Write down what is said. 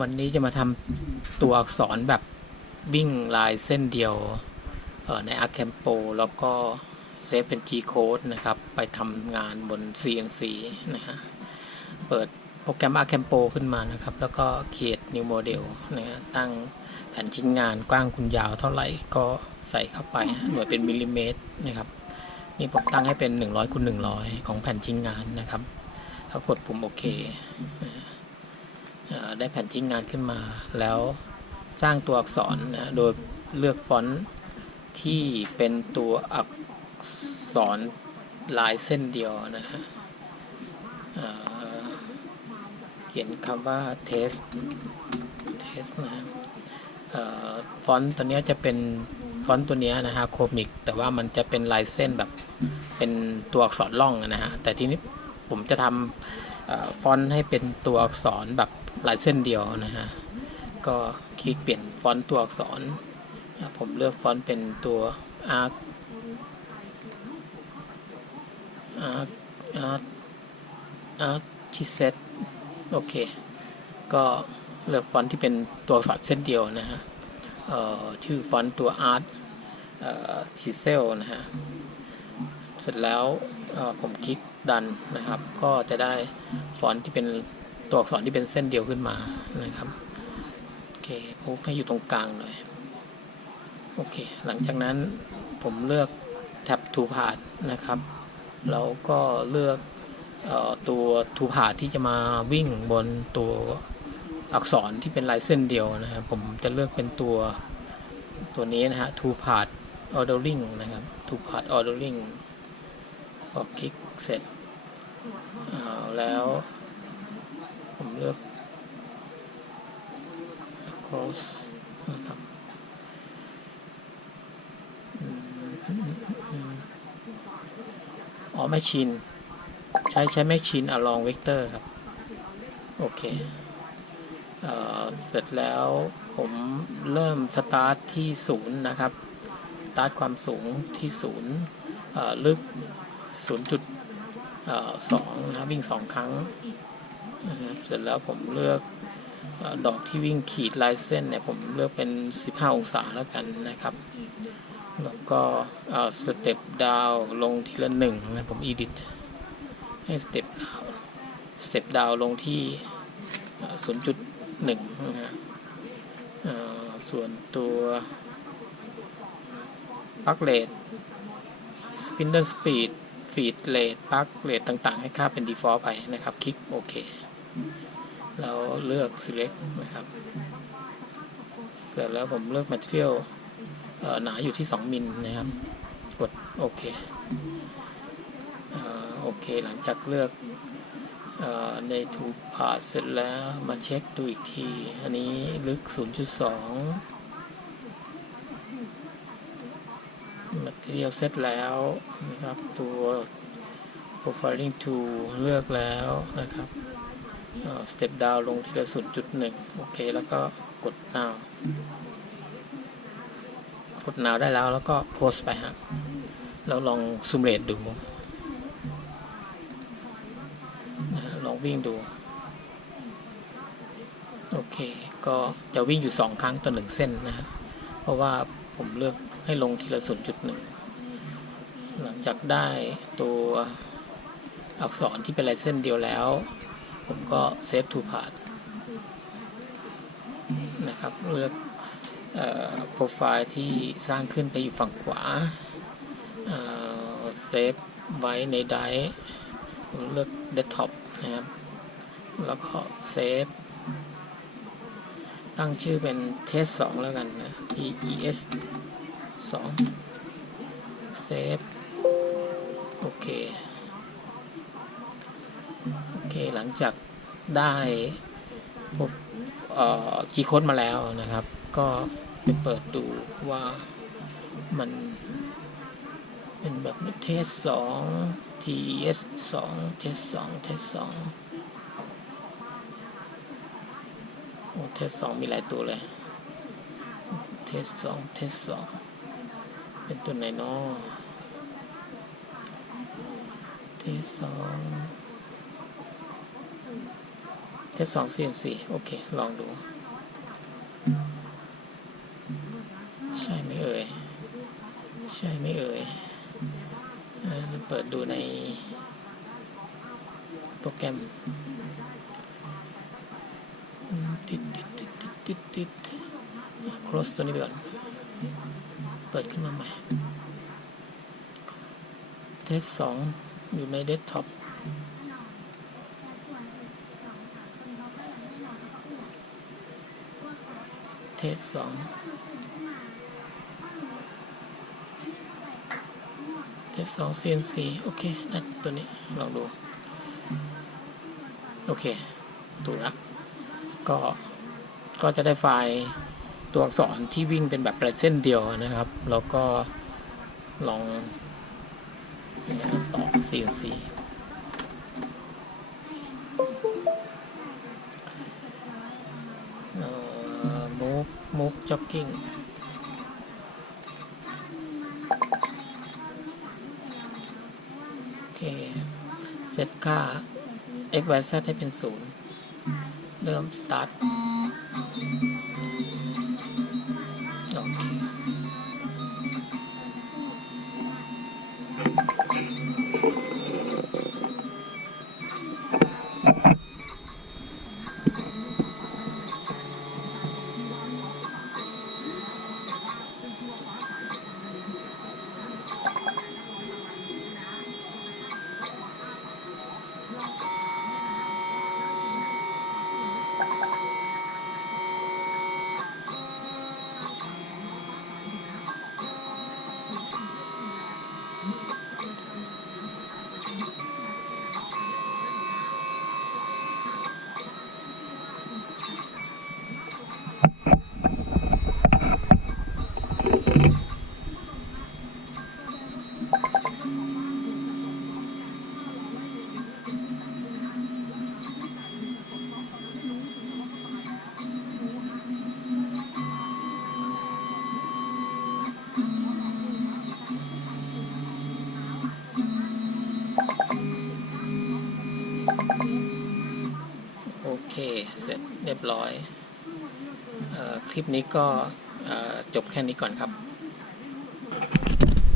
วันนี้จะมาทำตัวอักษรแบบวิ่งลายเส้นเดียวออใน a r c a m p o แล้วก็เซฟเป็น G code นะครับ ไปทำงานบน CNC นะฮะเปิดโปรแกรม a r c a m p o ขึ้นมานะครับ แล้วก็ create new model นะฮะตั้งแผ่นชิ้นงานกว้างคุณยาวเท่าไหร่ก็ใส่เข้าไป หน่วยเป็นมิลลิเมตรนะครับนี่ผมตั้งให้เป็น 100คูณ100 ของแผ่นชิ้นงานนะครับแล้วกดปุ่มโอเคนะ ได้แผ่นชิ้นงานขึ้นมา แล้วสร้างตัวอักษรนะโดยเลือกฟอนต์ที่เป็นตัวอักษรลายเส้นเดียวนะฮะเขียนคำว่า test test นะฟอนต์ตัวเนี้ยจะเป็นฟอนต์ตัวเนี้ยนะฮะโคมิก แต่ว่ามันจะเป็นลายเส้นแบบเป็นตัวอักษรล่องนะฮะ แต่ทีนี้ผมจะทำ ฟอนต์ให้เป็นตัวอักษรแบบลายเส้นเดียวนะฮะ ก็คลิกเปลี่ยนฟอนต์ตัวอักษร ผมเลือกฟอนต์เป็นตัว arc arc arc arc ที่เซตโอเค ก็เลือกฟอนต์ที่เป็นตัวอักษรเส้นเดียวนะฮะชื่อฟอนต์ตัว art เอ่อชิเซลนะฮะ เสร็จแล้วผมคลิกดันนะครับ ก็จะได้ฟอนต์ที่เป็นตัวอักษรที่เป็นเส้นเดียวขึ้นมานะครับโอเคมูฟให้อยู่ตรงกลางหน่อยโอเค หลังจากนั้นผมเลือกแท็บ to part นะครับแล้วก็เลือกออตัว to part ที่จะมาวิ่งบนตัวอักษรที่เป็นลายเส้นเดียวนะครับ ผมจะเลือกเป็นตัวตัวนี้นะฮะ to part ordering นะครับ to part ordering พอคลิกเสร็จเอาแล้ว ผมเลือก cross นะครับอ๋อแมชชีนใช้ใช้แมชชีน along vector ครับ โอเคเอเสร็จแล้วผมเริ่มสตาร์ทที่ศูนย์นะครับ สตาร์ทความสูงที่ศูนย์ลึก 0.2นะวิ่ง 2 ครั้งนะครับเสร็จแล้วผมเลือกอดอกที่วิ่งขีดลายเส้นเนี่ย ผมเลือกเป็น 15 องศาแล้วกันนะครับ แล้วก็สเต็ปดาวลงทีละหนึ่งนะผม edit ให้สเต็ปดาวสเต็ปดาวลงที่ 0.1นะฮะอ่อส่วนตัวปักเลดสปินเดอร์สปีด ฟีดเลดปักเลดต่าง ๆ ให้ค่าเป็น default ไปนะครับ คลิกโอเค แล้วเลือก select นะครับเสร็จแล้วผมเลือก material หนาอยู่ที่ 2 มิลนะครับ กดโอเคเออโอเค หลังจากเลือกออในถูกผ่าเสร็จแล้วมาเช็คดูอีกที อันนี้ลึก 0.2 material เสร็จแล้วนะครับตัว profiling tool เลือกแล้วนะครับสเต็ปดาวลงทีละ0.1โอเค แล้วก็กด now กด now ได้แล้วแล้วก็โพสไปฮะแล้วลองซูมเรทดูลองวิ่งดู โอเค ก็จะวิ่งอยู่ 2 ครั้งต่อ1เส้นนะฮะเพราะว่าผมเลือกให้ลงทีละ 0.1 หลังจากได้ตัวอักษรที่เป็นลายเส้นเดียวแล้ว ผมก็เซฟทูพา t นะครับเลือกโปรไฟล์ที่สร้างขึ้นไปอยู่ฝั่งขวาเซฟไว้ในไดร์ผมเลือกเดสก์ท็อปนะครับ แล้วก็เซฟ ตั้งชื่อเป็นเทสสองแล้วกันนะ T E S สองเซฟ เค โอเค หลังจากได้พบเอ่อ G code มาแล้วนะครับ ก็ไปเปิดดูว่ามันเป็นแบบเทสสอง TS สองเทสสองเทสสองโอ้เทสสองมีหลายตัวเลย เทสสองเทสสองเป็นตัวไหนเนาะ ทสสองเททสสอง CNC โอเค ลองดู ใช่ไหมเอ่ย ใช่ไหมเอ่ยเอ่อเปิดดูในโปรแกรมอืมติดติดติดติดติดติด close ตัวนี้ไปก่อน เปิดขึ้นมาใหม่ เทสสอง อยู่ในเดสก์ท็อปเทสสองเทสสอง CNC โอเคนะตัวนี้ ลองดู โอเค ถูกแล้วก็ก็จะได้ไฟล์ตัวอักษรที่วิ่งเป็นแบบเส้นเดียวนะครับ แล้วก็ลอง ต่อ CLC มูฟมูฟจ็อกกิ้งโอเค เซตค่า x y z ให้เป็น 0 เริ่ม start เค เสร็จเรียบร้อยออคลิปนี้ก็จบแค่นี้ก่อนครับ